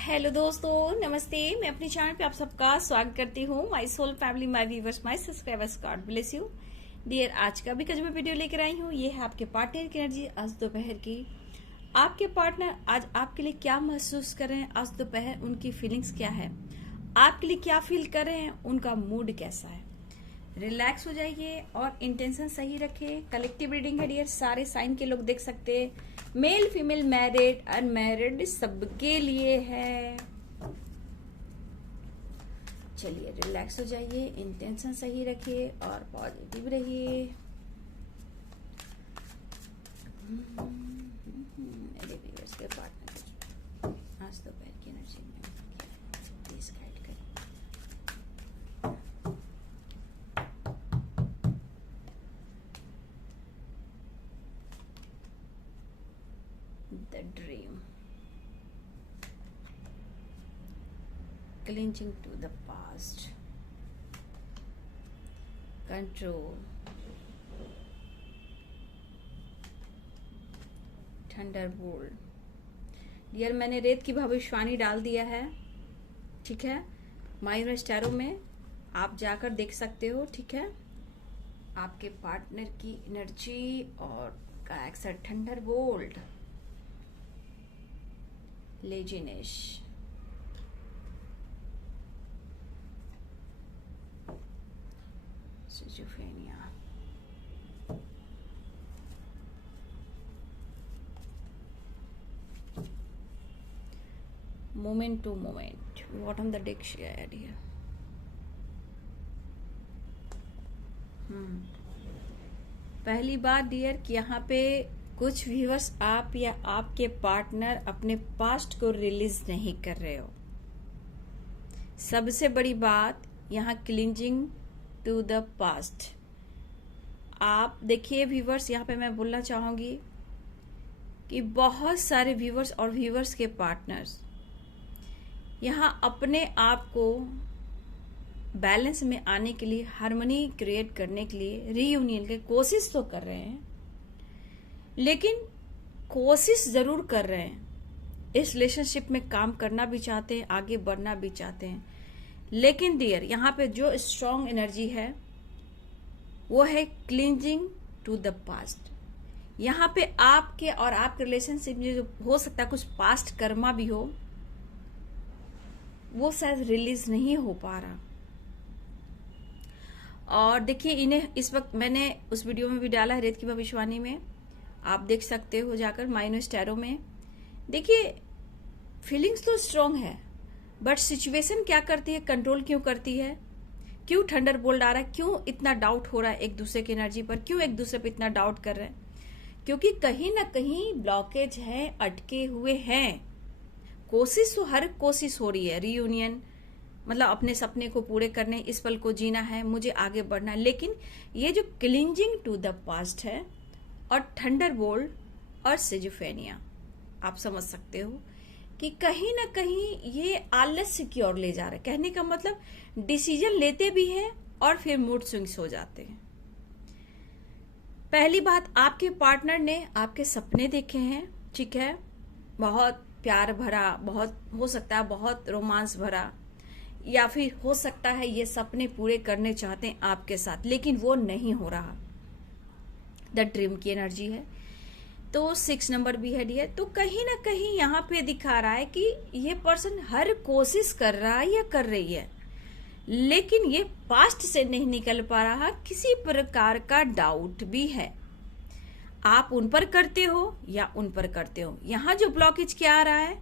Hello दोस्तों, नमस्ते। मैं अपने चैनल पे आप सबका स्वागत करती हूँ। My soul family, my viewers, my subscribers, God bless you dear. आज का भी कुछ मैं वीडियो लेकर आई हूँ। ये है आपके पार्टनर की एनर्जी आज दोपहर की। आपके पार्टनर आज आपके लिए क्या महसूस कर रहे हैं, आज दोपहर उनकी फीलिंग्स क्या है, आपके लिए क्या फील कर रहे हैं, उनका मूड कैसा है। रिलैक्स हो जाइए और इंटेंशन सही रखें। कलेक्टिव रीडिंग है डियर, सारे साइन के लोग देख सकते हैं। मेल फीमेल, मैरिड अनमैरिड, सबके लिए है। चलिए रिलैक्स हो जाइए, इंटेंशन सही रखिए और पॉजिटिव रहिए। मेरे व्यूअर्स के पार्टनर आज दोपहर की एनर्जी में प्लीज गाइड करें। The dream, clinging to the past, control, thunderbolt. Dear, मैंने रेत की भविष्यवाणी डाल दिया है, ठीक है, मायूर स्टैरो में आप जाकर देख सकते हो, ठीक है। आपके पार्टनर की एनर्जी और का एक्सर thunderbolt, laziness, schizophrenia, moment to moment, what on the deck shared here. पहली बात डियर कि यहाँ पे कुछ व्यूअर्स आप या आपके पार्टनर अपने पास्ट को रिलीज नहीं कर रहे हो। सबसे बड़ी बात यहाँ क्लिंजिंग टू द पास्ट। आप देखिए व्यूअर्स, यहाँ पे मैं बोलना चाहूंगी कि बहुत सारे व्यूअर्स और व्यूअर्स के पार्टनर्स यहाँ अपने आप को बैलेंस में आने के लिए, हार्मनी क्रिएट करने के लिए रीयूनियन की कोशिश तो कर रहे हैं, लेकिन कोशिश जरूर कर रहे हैं। इस रिलेशनशिप में काम करना भी चाहते हैं, आगे बढ़ना भी चाहते हैं, लेकिन डियर यहाँ पे जो स्ट्रॉन्ग एनर्जी है वो है क्लिंजिंग टू द पास्ट। यहाँ पे आपके और आपके रिलेशनशिप में जो हो सकता है कुछ पास्ट कर्मा भी हो, वो शायद रिलीज नहीं हो पा रहा। और देखिए इन्हें इस वक्त मैंने उस वीडियो में भी डाला है रेत की भविष्यवाणी में, आप देख सकते हो जाकर माइनो स्टैरो में। देखिए फीलिंग्स तो स्ट्रांग है, बट सिचुएशन क्या करती है, कंट्रोल क्यों करती है, क्यों थंडरबोल्ट आ रहा है, क्यों इतना डाउट हो रहा है एक दूसरे की एनर्जी पर, क्यों एक दूसरे पर इतना डाउट कर रहे हैं, क्योंकि कहीं ना कहीं ब्लॉकेज है, अटके हुए हैं। कोशिश तो हर कोशिश हो रही है, रीयूनियन मतलब अपने सपने को पूरे करने, इस पल को जीना है, मुझे आगे बढ़ना है, लेकिन ये जो क्लिंजिंग टू द पास्ट है और थंडरबोल्ट और सिजोफ्रेनिया, आप समझ सकते हो कि कहीं ना कहीं ये आलस्य की ओर ले जा रहा है। कहने का मतलब डिसीजन लेते भी हैं और फिर मूड स्विंग्स हो जाते हैं। पहली बात, आपके पार्टनर ने आपके सपने देखे हैं, ठीक है, बहुत प्यार भरा, बहुत हो सकता है बहुत रोमांस भरा, या फिर हो सकता है ये सपने पूरे करने चाहते हैं आपके साथ, लेकिन वो नहीं हो रहा। द ड्रीम की एनर्जी है, तो 6 नंबर भी है डियर। तो कहीं ना कहीं यहाँ पे दिखा रहा है कि ये पर्सन हर कोशिश कर रहा है या कर रही है, लेकिन ये पास्ट से नहीं निकल पा रहा। किसी प्रकार का डाउट भी है, आप उन पर करते हो या उन पर करते हो। यहाँ जो ब्लॉकेज क्या आ रहा है,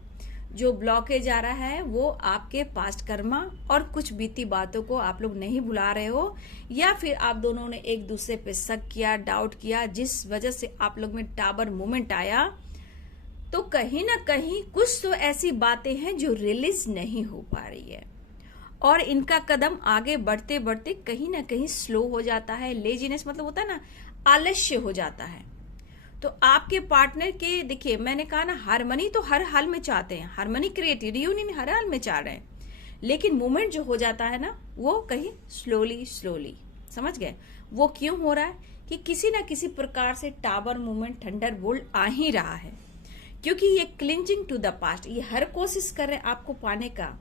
जो ब्लॉकेज आ रहा है वो आपके पास्ट कर्मा और कुछ बीती बातों को आप लोग नहीं भुला रहे हो, या फिर आप दोनों ने एक दूसरे पे शक किया, डाउट किया, जिस वजह से आप लोग में टावर मोमेंट आया। तो कहीं ना कहीं कुछ तो ऐसी बातें हैं जो रिलीज नहीं हो पा रही है, और इनका कदम आगे बढ़ते बढ़ते कहीं ना कहीं स्लो हो जाता है। लेजीनेस मतलब होता है ना, आलस्य हो जाता है। तो आपके पार्टनर के, देखिए मैंने कहा ना, हार्मनी तो हर हाल में चाहते हैं, हार्मनी क्रिएटिव रीयूनियन हर हाल में चाह रहे हैं, लेकिन मूवमेंट जो हो जाता है ना वो कहीं स्लोली स्लोली, समझ गए। वो क्यों हो रहा है कि किसी ना किसी प्रकार से टावर मूवमेंट, थंडरबोल्ट आ ही रहा है, क्योंकि ये क्लिंजिंग टू द पास्ट, ये हर कोशिश कर रहे हैं आपको पाने का,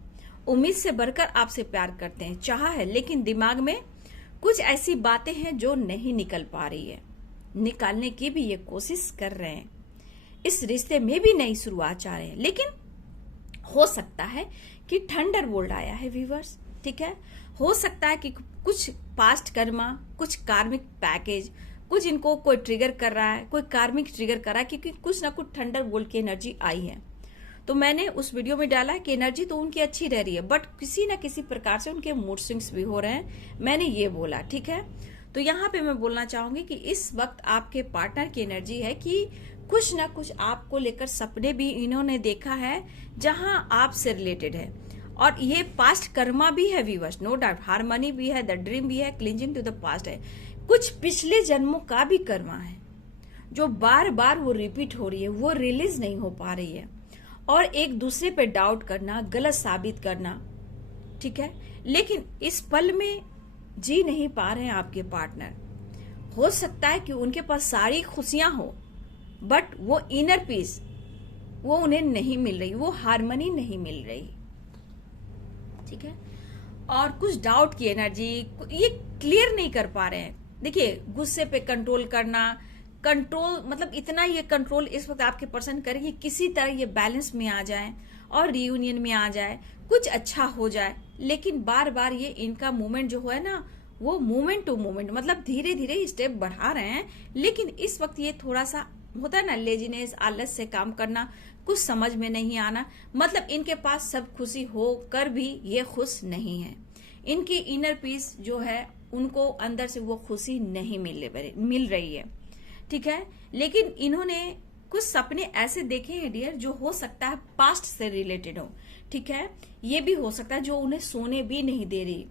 उम्मीद से बढ़कर आपसे प्यार करते हैं, चाहा है, लेकिन दिमाग में कुछ ऐसी बातें हैं जो नहीं निकल पा रही है, निकालने की भी ये कोशिश कर रहे हैं। इस रिश्ते में भी नई शुरुआत चाह रहे हैं, लेकिन हो सकता है कि थंडरबोल्ट आया है व्यूअर्स, ठीक है। हो सकता है कि कुछ पास्ट कर्मा, कुछ कार्मिक पैकेज, कुछ इनको कोई ट्रिगर कर रहा है, कोई कार्मिक ट्रिगर कर रहा है, क्योंकि कुछ ना कुछ थंडरबोल्ट की एनर्जी आई है। तो मैंने उस वीडियो में डाला कि एनर्जी तो उनकी अच्छी रह रही है, बट किसी ना किसी प्रकार से उनके मूड स्विंग्स भी हो रहे हैं, मैंने ये बोला, ठीक है। तो यहाँ पे मैं बोलना चाहूंगी कि इस वक्त आपके पार्टनर की एनर्जी है कि कुछ ना कुछ आपको लेकर सपने भी इन्होंने देखा है जहां आपसे रिलेटेड है, और ये पास्ट कर्मा भी है व्यूअर्स, नो डाउट, हार्मनी भी है, द ड्रीम भी है, क्लिंजिंग टू द पास्ट है, कुछ पिछले जन्मों का भी कर्मा है जो बार बार वो रिपीट हो रही है, वो रिलीज नहीं हो पा रही है, और एक दूसरे पे डाउट करना, गलत साबित करना, ठीक है। लेकिन इस पल में जी नहीं पा रहे हैं आपके पार्टनर। हो सकता है कि उनके पास सारी खुशियां हो, बट वो इनर पीस वो उन्हें नहीं मिल रही, वो हार्मनी नहीं मिल रही, ठीक है। और कुछ डाउट की एनर्जी, ये क्लियर नहीं कर पा रहे हैं। देखिए, गुस्से पे कंट्रोल करना, कंट्रोल मतलब इतना ये कंट्रोल इस वक्त आपके पर्सन करे कि किसी तरह ये बैलेंस में आ जाए और रियूनियन में आ जाए, कुछ अच्छा हो जाए, लेकिन बार बार ये इनका मूवमेंट जो है ना, वो मूवमेंट टू मूवमेंट, मतलब धीरे धीरे स्टेप बढ़ा रहे हैं, लेकिन इस वक्त ये थोड़ा सा होता है ना, लेजीनेस, आलस से काम करना, कुछ समझ में नहीं आना, मतलब इनके पास सब खुशी हो कर भी ये खुश नहीं है। इनकी इनर पीस जो है, उनको अंदर से वो खुशी नहीं मिल रही है, ठीक है। लेकिन इन्होंने कुछ सपने ऐसे देखे हैं डियर, जो हो सकता है पास्ट से रिलेटेड हो, ठीक है। ये भी हो सकता है जो उन्हें सोने भी नहीं दे रही,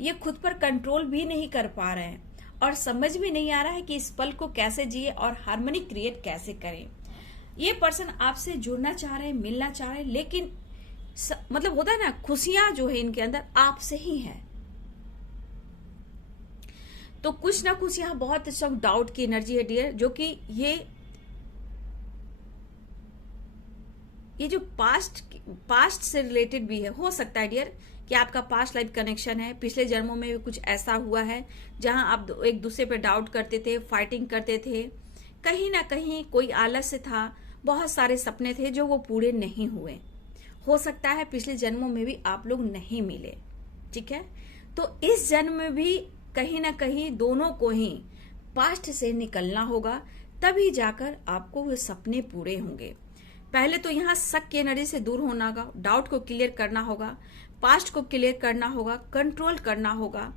ये खुद पर कंट्रोल भी नहीं कर पा रहे हैं, और समझ में नहीं आ रहा है कि इस पल को कैसे जिए और हार्मनी क्रिएट कैसे करें। ये पर्सन आपसे जुड़ना चाह रहे हैं, मिलना चाह रहे हैं, लेकिन मतलब होता है ना, खुशियां जो है इनके अंदर आपसे ही है। तो कुछ ना कुछ यहाँ बहुत सब डाउट की एनर्जी है डियर, जो कि ये जो पास्ट से रिलेटेड भी है। हो सकता है डियर कि आपका पास्ट लाइफ कनेक्शन है, पिछले जन्मों में भी कुछ ऐसा हुआ है जहां आप एक दूसरे पे डाउट करते थे, फाइटिंग करते थे, कहीं ना कहीं कोई आलस्य था, बहुत सारे सपने थे जो वो पूरे नहीं हुए। हो सकता है पिछले जन्मों में भी आप लोग नहीं मिले, ठीक है। तो इस जन्म में भी कहीं ना कहीं दोनों को ही पास्ट से निकलना होगा, तभी जाकर आपको वो सपने पूरे होंगे। पहले तो यहाँ शक की एनर्जी से दूर होना होगा, डाउट को क्लियर करना होगा, पास्ट को क्लियर करना होगा, कंट्रोल करना होगा।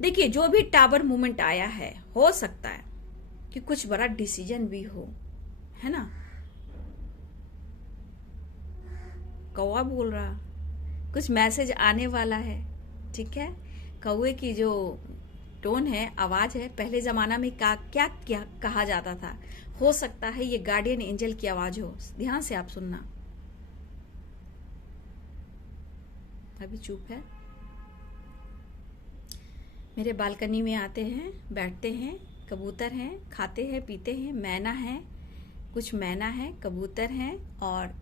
देखिए, जो भी टावर मूवमेंट आया है, हो सकता है कि कुछ बड़ा डिसीजन भी हो, है ना। कौवा बोल रहा, कुछ मैसेज आने वाला है, ठीक है। कौवे की जो टोन है, आवाज है, पहले जमाना में क्या कहा जाता था, हो सकता है ये गार्डियन एंजल की आवाज हो। ध्यान से आप सुनना। अभी चुप है। मेरे बालकनी में आते हैं, बैठते हैं, कबूतर हैं, खाते हैं, पीते हैं, मैना है, कुछ मैना है, कबूतर हैं और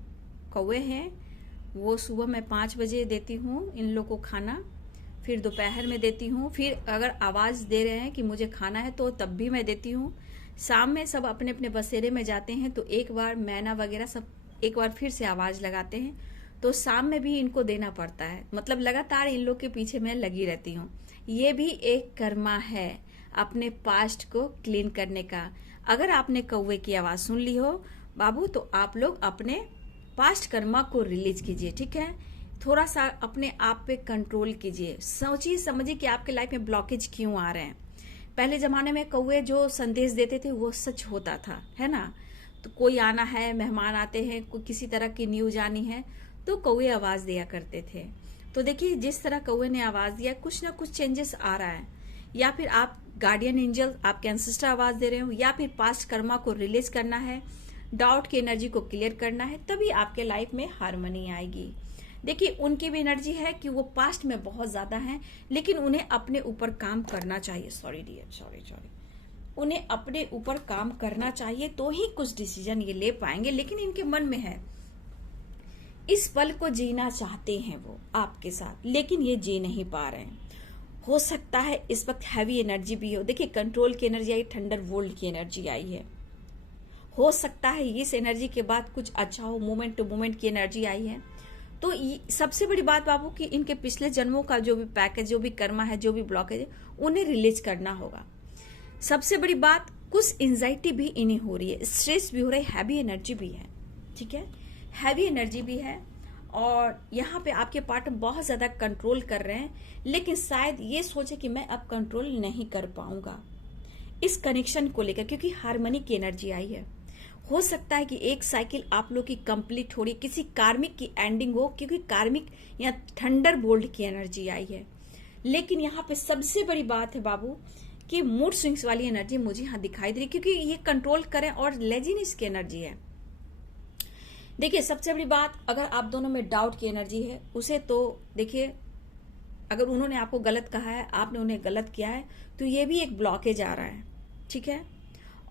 कौवे हैं। वो सुबह मैं 5 बजे देती हूँ इन लोग को खाना, फिर दोपहर में देती हूँ, फिर अगर आवाज दे रहे हैं कि मुझे खाना है तो तब भी मैं देती हूँ। शाम में सब अपने अपने बसेरे में जाते हैं तो एक बार मैना वगैरह सब एक बार फिर से आवाज लगाते हैं, तो शाम में भी इनको देना पड़ता है। मतलब लगातार इन लोग के पीछे मैं लगी रहती हूँ। ये भी एक कर्मा है अपने पास्ट को क्लीन करने का। अगर आपने कौवे की आवाज सुन ली हो बाबू, तो आप लोग अपने पास्ट कर्मा को रिलीज कीजिए, ठीक है। थोड़ा सा अपने आप पे कंट्रोल कीजिए, सोचिए समझिए कि आपके लाइफ में ब्लॉकेज क्यों आ रहे हैं। पहले जमाने में कौवे जो संदेश देते थे वो सच होता था, है ना। तो कोई आना है, मेहमान आते हैं, कोई किसी तरह की न्यूज आनी है, तो कौवे आवाज दिया करते थे। तो देखिए, जिस तरह कौवे ने आवाज दिया, कुछ ना कुछ चेंजेस आ रहा है। या फिर आप गार्डियन एंजल, आपके एंसेस्टर आवाज दे रहे हो, या फिर पास्ट कर्मा को रिलीज करना है, डाउट की एनर्जी को क्लियर करना है, तभी आपके लाइफ में हार्मनी आएगी। देखिए, उनकी भी एनर्जी है कि वो पास्ट में बहुत ज्यादा हैं, लेकिन उन्हें अपने ऊपर काम करना चाहिए। Sorry dear, sorry. उन्हें अपने ऊपर काम करना चाहिए, तो ही कुछ डिसीजन ये ले पाएंगे। लेकिन इनके मन में है, इस पल को जीना चाहते हैं वो आपके साथ, लेकिन ये जी नहीं पा रहे हैं। हो सकता है इस वक्त हैवी एनर्जी भी हो। देखिए, कंट्रोल की एनर्जी आई, थंडरबोल्ट की एनर्जी आई है। हो सकता है इस एनर्जी के बाद कुछ अच्छा हो, मोमेंट टू मोमेंट की एनर्जी आई है। तो सबसे बड़ी बात बाबू कि इनके पिछले जन्मों का जो भी पैकेज, जो भी कर्मा है, जो भी ब्लॉकेज है, उन्हें रिलीज करना होगा। सबसे बड़ी बात, कुछ एंजाइटी भी इन्हें हो रही है, स्ट्रेस भी हो रही है, हैवी एनर्जी भी है। ठीक है, हैवी एनर्जी भी है। और यहाँ पे आपके पार्टनर बहुत ज्यादा कंट्रोल कर रहे हैं, लेकिन शायद ये सोचे कि मैं अब कंट्रोल नहीं कर पाऊंगा इस कनेक्शन को लेकर, क्योंकि हार्मनी की एनर्जी आई है। हो सकता है कि एक साइकिल आप लोग की कंप्लीट हो रही है, किसी कार्मिक की एंडिंग हो, क्योंकि कार्मिक या थंडरबोल्ट की एनर्जी आई है। लेकिन यहाँ पे सबसे बड़ी बात है बाबू कि मूड स्विंग्स वाली एनर्जी मुझे यहाँ दिखाई दे रही, क्योंकि ये कंट्रोल करें और लेजीनेस की एनर्जी है। देखिए, सबसे बड़ी बात, अगर आप दोनों में डाउट की एनर्जी है, उसे तो देखिए, अगर उन्होंने आपको गलत कहा है, आपने उन्हें गलत किया है, तो ये भी एक ब्लॉकेज आ रहा है। ठीक है,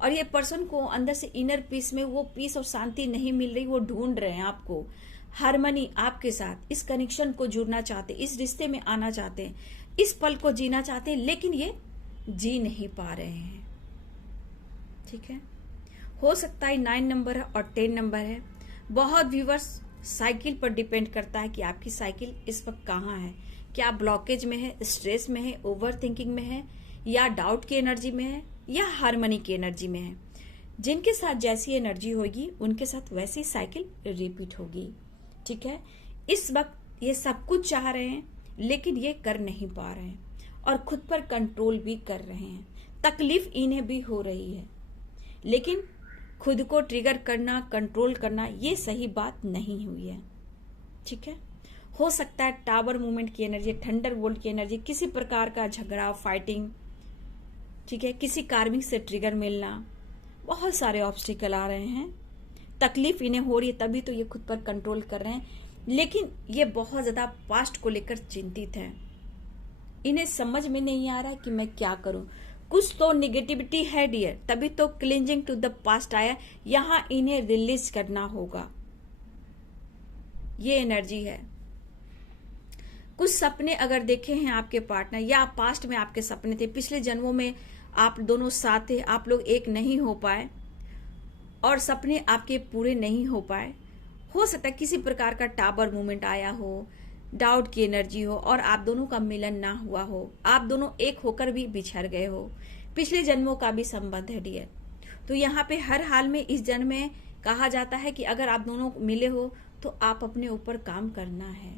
और ये पर्सन को अंदर से इनर पीस में वो पीस और शांति नहीं मिल रही, वो ढूंढ रहे हैं आपको, हार्मनी आपके साथ, इस कनेक्शन को जुड़ना चाहते, इस रिश्ते में आना चाहते हैं, इस पल को जीना चाहते हैं, लेकिन ये जी नहीं पा रहे हैं। ठीक है, हो सकता है 9 नंबर है और 10 नंबर है। बहुत व्यूवर्स, साइकिल पर डिपेंड करता है कि आपकी साइकिल इस वक्त कहाँ है, क्या ब्लॉकेज में है, स्ट्रेस में है, ओवर थिंकिंग में है, या डाउट की एनर्जी में है, या हार्मनी की एनर्जी में है। जिनके साथ जैसी एनर्जी होगी उनके साथ वैसी साइकिल रिपीट होगी। ठीक है, इस वक्त ये सब कुछ चाह रहे हैं, लेकिन ये कर नहीं पा रहे हैं, और खुद पर कंट्रोल भी कर रहे हैं। तकलीफ इन्हें भी हो रही है, लेकिन खुद को ट्रिगर करना, कंट्रोल करना, ये सही बात नहीं हुई है। ठीक है, हो सकता है टावर मूवमेंट की एनर्जी, थंडरबोल्ट की एनर्जी, किसी प्रकार का झगड़ा, फाइटिंग, ठीक है, किसी कार्मिक से ट्रिगर मिलना, बहुत सारे ऑब्स्टिकल आ रहे हैं, तकलीफ इन्हें हो रही है, तभी तो ये खुद पर कंट्रोल कर रहे हैं। लेकिन ये बहुत ज्यादा पास्ट को लेकर चिंतित हैं। इन्हें समझ में नहीं आ रहा है कि मैं क्या करूं। कुछ तो निगेटिविटी है डियर, तभी तो क्लिंजिंग टू द पास्ट आया। यहां इन्हें रिलीज करना होगा, ये एनर्जी है। कुछ सपने अगर देखे हैं आपके पार्टनर, या पास्ट में आपके सपने थे, पिछले जन्मों में आप दोनों साथ थे, आप लोग एक नहीं हो पाए और सपने आपके पूरे नहीं हो पाए। हो सकता है किसी प्रकार का टावर मूवमेंट आया हो, डाउट की एनर्जी हो, और आप दोनों का मिलन ना हुआ हो, आप दोनों एक होकर भी बिछड़ गए हो। पिछले जन्मों का भी संबंध है डियर। तो यहाँ पे हर हाल में इस जन्म में कहा जाता है कि अगर आप दोनों मिले हो तो आप अपने ऊपर काम करना है,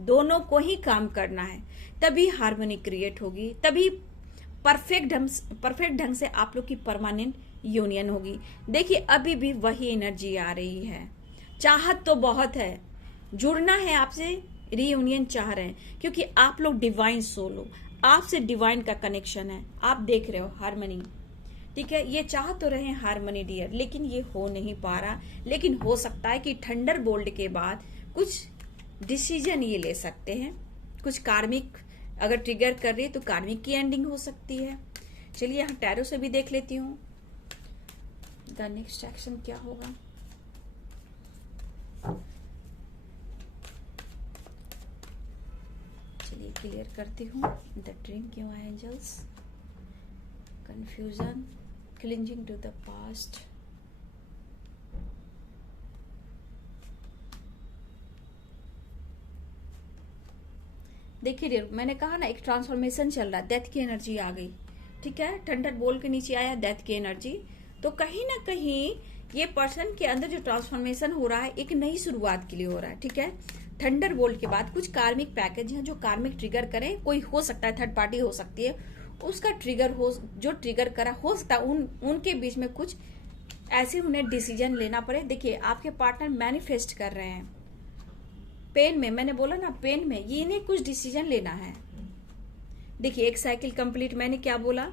दोनों को ही काम करना है, तभी हार्मनी क्रिएट होगी, तभी परफेक्ट ढंग से आप लोग की परमानेंट यूनियन होगी। देखिए, अभी भी वही एनर्जी आ रही है, चाहत तो बहुत है, जुड़ना है आपसे, रीयूनियन चाह रहे हैं, क्योंकि आप लोग डिवाइन सोल हो, आपसे डिवाइन का कनेक्शन है, आप देख रहे हो हार्मनी। ठीक है, ये चाह तो रहे हार्मनी डियर, लेकिन ये हो नहीं पा रहा। लेकिन हो सकता है कि थंडरबोल्ट के बाद कुछ डिसीजन ये ले सकते हैं। कुछ कार्मिक अगर ट्रिगर कर रही है तो कार्मिक की एंडिंग हो सकती है। चलिए यहाँ टैरो से भी देख लेती हूँ द नेक्स्ट एक्शन क्या होगा। चलिए क्लियर करती हूँ। द ड्रीम क्यों है angels, confusion, clinging to the past, देखिए डियर, मैंने कहा ना एक ट्रांसफॉर्मेशन चल रहा है, डेथ की एनर्जी आ गई। ठीक है, थंडरबोल्ट के नीचे आया डेथ की एनर्जी। तो कहीं ना कहीं ये पर्सन के अंदर जो ट्रांसफॉर्मेशन हो रहा है एक नई शुरुआत के लिए हो रहा है। ठीक है, थंडरबोल्ट के बाद कुछ कार्मिक पैकेज हैं जो कार्मिक ट्रिगर करें, कोई हो सकता है थर्ड पार्टी हो सकती है, उसका ट्रिगर हो, जो ट्रिगर करा हो सकता है उनके बीच में कुछ ऐसे उन्हें डिसीजन लेना पड़े। देखिए, आपके पार्टनर मैनिफेस्ट कर रहे हैं पेन में, मैंने बोला ना पेन में, ये इन्हें कुछ डिसीजन लेना है। देखिए, एक साइकिल कंप्लीट, मैंने क्या बोला,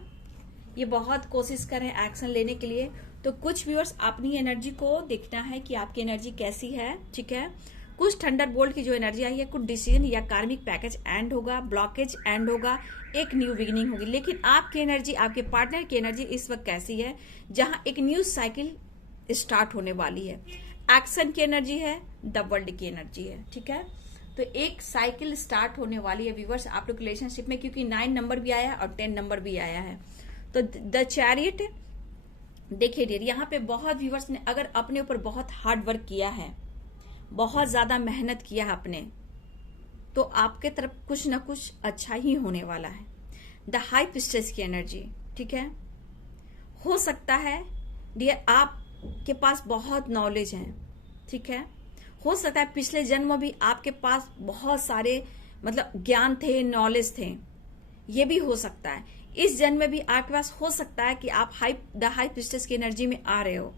ये बहुत कोशिश कर रहे हैं एक्शन लेने के लिए। तो कुछ व्यूअर्स अपनी एनर्जी को देखना है कि आपकी एनर्जी कैसी है। ठीक है, कुछ थंडरबोल्ट की जो एनर्जी आई है, कुछ डिसीजन या कार्मिक पैकेज एंड होगा, ब्लॉकेज एंड होगा, एक न्यू बिगिनिंग होगी। लेकिन आपकी एनर्जी, आपके पार्टनर की एनर्जी इस वक्त कैसी है, जहां एक न्यू साइकिल स्टार्ट होने वाली है। एक्शन की एनर्जी है, द वर्ल्ड की एनर्जी है, ठीक है। तो एक साइकिल स्टार्ट होने वाली है व्यूवर्स आप लोग रिलेशनशिप में, क्योंकि 9 नंबर भी आया है और 10 नंबर भी आया है। तो द चैरियट, देखिए डियर, यहाँ पे बहुत व्यूवर्स ने अगर अपने ऊपर बहुत हार्ड वर्क किया है, बहुत ज्यादा मेहनत किया है आपने, तो आपके तरफ कुछ ना कुछ अच्छा ही होने वाला है। द हाई प्रिस्टेस की एनर्जी, ठीक है। हो सकता है डियर आपके पास बहुत नॉलेज है, ठीक है। हो सकता है पिछले जन्म में भी आपके पास बहुत सारे मतलब ज्ञान थे, नॉलेज थे, ये भी हो सकता है। इस जन्म में भी आपके पास हो सकता है कि आप द हाई प्रिस्टेस की एनर्जी में आ रहे हो,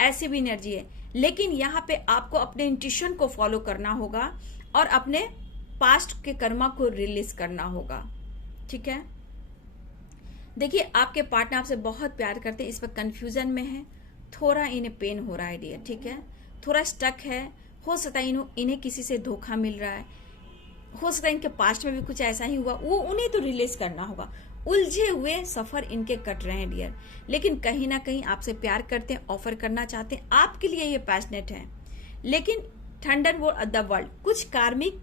ऐसी भी एनर्जी है। लेकिन यहाँ पे आपको अपने इंट्यूशन को फॉलो करना होगा और अपने पास्ट के कर्मा को रिलीज करना होगा, ठीक है। देखिए आपके पार्टनर आपसे बहुत प्यार करते हैं, इस वक्त कंफ्यूजन में है, थोड़ा इन्हें पेन हो रहा है डियर, ठीक है। थोड़ा स्टक है, हो सकता है इन्हें किसी से धोखा मिल रहा है, हो सकता है इनके पास्ट में भी कुछ ऐसा ही हुआ, वो उन्हें तो रिलीज करना होगा। उलझे हुए सफर इनके कट रहे हैं डियर, लेकिन कहीं ना कहीं आपसे प्यार करते हैं, ऑफर करना चाहते हैं, आपके लिए ये पैशनेट है। लेकिन थंडरबोल्ट द वर्ल्ड, कुछ कार्मिक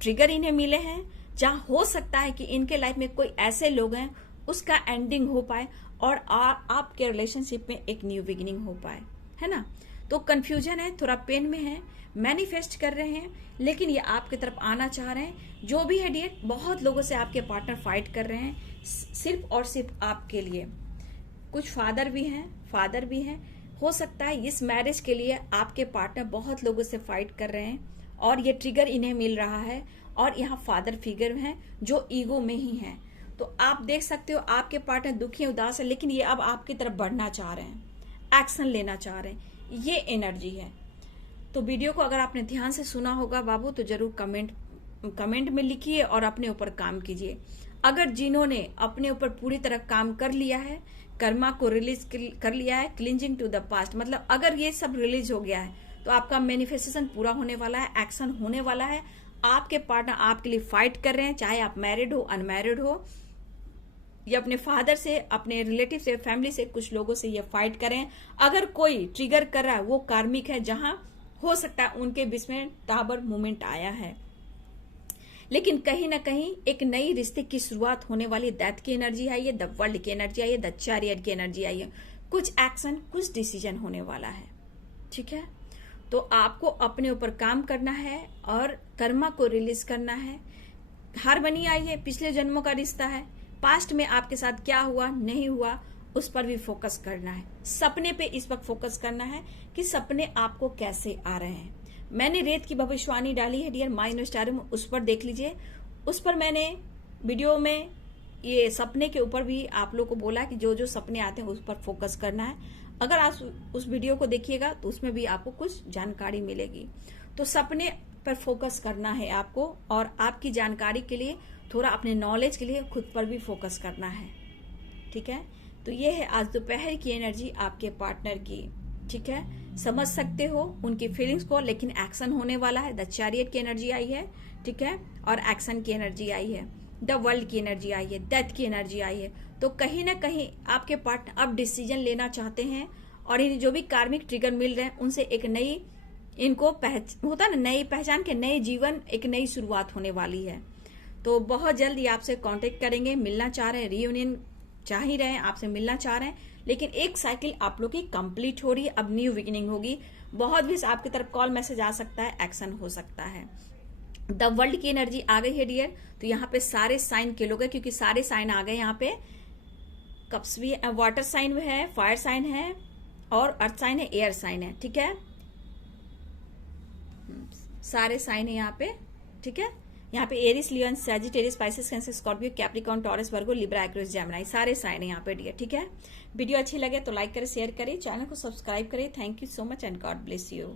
ट्रिगर इन्हें मिले हैं, जहां हो सकता है कि इनके लाइफ में कोई ऐसे लोग हैं उसका एंडिंग हो पाए और आपके रिलेशनशिप में एक न्यू बिगिनिंग हो पाए, है ना। तो कंफ्यूजन है, थोड़ा पेन में है, मैनिफेस्ट कर रहे हैं, लेकिन ये आपकी तरफ आना चाह रहे हैं। जो भी है डियर, बहुत लोगों से आपके पार्टनर फाइट कर रहे हैं सिर्फ और सिर्फ आपके लिए। कुछ फादर भी हैं, हो सकता है इस मैरिज के लिए आपके पार्टनर बहुत लोगों से फाइट कर रहे हैं और ये ट्रिगर इन्हें मिल रहा है। और यहाँ फादर फिगर हैं जो ईगो में ही हैं। तो आप देख सकते हो आपके पार्टनर दुखी उदास है, लेकिन ये अब आपकी तरफ बढ़ना चाह रहे हैं, एक्शन लेना चाह रहे हैं, ये एनर्जी है। तो वीडियो को अगर आपने ध्यान से सुना होगा बाबू, तो जरूर कमेंट में लिखिए और अपने ऊपर काम कीजिए। अगर जिन्होंने अपने ऊपर पूरी तरह काम कर लिया है, कर्मा को रिलीज कर लिया है, क्लिंजिंग टू द पास्ट, मतलब अगर ये सब रिलीज हो गया है तो आपका मैनिफेस्टेशन पूरा होने वाला है, एक्शन होने वाला है। आपके पार्टनर आपके लिए फाइट कर रहे हैं, चाहे आप मैरिड हो, अनमैरिड हो, या अपने फादर से, अपने रिलेटिव से, फैमिली से, कुछ लोगों से ये फाइट करें। अगर कोई ट्रिगर कर रहा है वो कार्मिक है, जहां हो सकता है उनके बीच में टावर मूवमेंट आया है। लेकिन कहीं ना कहीं एक नई रिश्ते की शुरुआत होने वाली, डेथ की एनर्जी आई है, द वर्ल्ड की एनर्जी आई है, द चैरियट की एनर्जी आई है। कुछ एक्शन, कुछ डिसीजन होने वाला है, ठीक है। तो आपको अपने ऊपर काम करना है और कर्मा को रिलीज करना है। हार्मनी आई है, पिछले जन्मों का रिश्ता है, पास्ट में आपके साथ क्या हुआ नहीं हुआ उस पर भी फोकस करना है। सपने पे इस वक्त फोकस करना है कि सपने आपको कैसे आ रहे हैं। मैंने रेत की भविष्यवाणी डाली है डियर माई स्टार में, उस पर देख लीजिए। उस पर मैंने वीडियो में ये सपने के ऊपर भी आप लोग को बोला कि जो जो सपने आते हैं उस पर फोकस करना है। अगर आप उस वीडियो को देखिएगा तो उसमें भी आपको कुछ जानकारी मिलेगी। तो सपने पर फोकस करना है आपको, और आपकी जानकारी के लिए, थोड़ा अपने नॉलेज के लिए खुद पर भी फोकस करना है, ठीक है। तो ये है आज दोपहर की एनर्जी आपके पार्टनर की, ठीक है। समझ सकते हो उनकी फीलिंग्स को, लेकिन एक्शन होने वाला है। द चैरियट की एनर्जी आई है, ठीक है, और एक्शन की एनर्जी आई है, द वर्ल्ड की एनर्जी आई है, डेथ की एनर्जी आई है। तो कहीं ना कहीं आपके पार्टनर अब डिसीजन लेना चाहते हैं, और इन्हें जो भी कार्मिक ट्रिगर मिल रहे हैं उनसे एक नई, इनको होता है ना, नई पहचान के नए जीवन, एक नई शुरुआत होने वाली है। तो बहुत जल्द ये आपसे कांटेक्ट करेंगे, मिलना चाह रहे हैं, रीयूनियन चाह ही रहे हैं, आपसे मिलना चाह रहे हैं। लेकिन एक साइकिल आप लोग की कंप्लीट हो रही है, अब न्यू बिगिनिंग होगी। बहुत भी आपकी तरफ कॉल मैसेज आ सकता है, एक्शन हो सकता है। द वर्ल्ड की एनर्जी आ गई है डियर। तो यहाँ पे सारे साइन के लोग हैं, क्योंकि सारे साइन आ गए। यहाँ पे कप्स भी, वाटर साइन भी है, फायर साइन है, और अर्थ साइन है, एयर साइन है, ठीक है। सारे साइन है यहाँ पे, ठीक है। यहाँ पे Aries, Leo, Sagittarius, Pisces, Cancer, Scorpio, Capricorn, Taurus, Virgo, Libra, Aquarius, Gemini, सारे साइन है यहाँ पे डियर, ठीक है। वीडियो अच्छी लगे तो लाइक करें, शेयर करें, चैनल को सब्सक्राइब करें। Thank you so much and God bless you.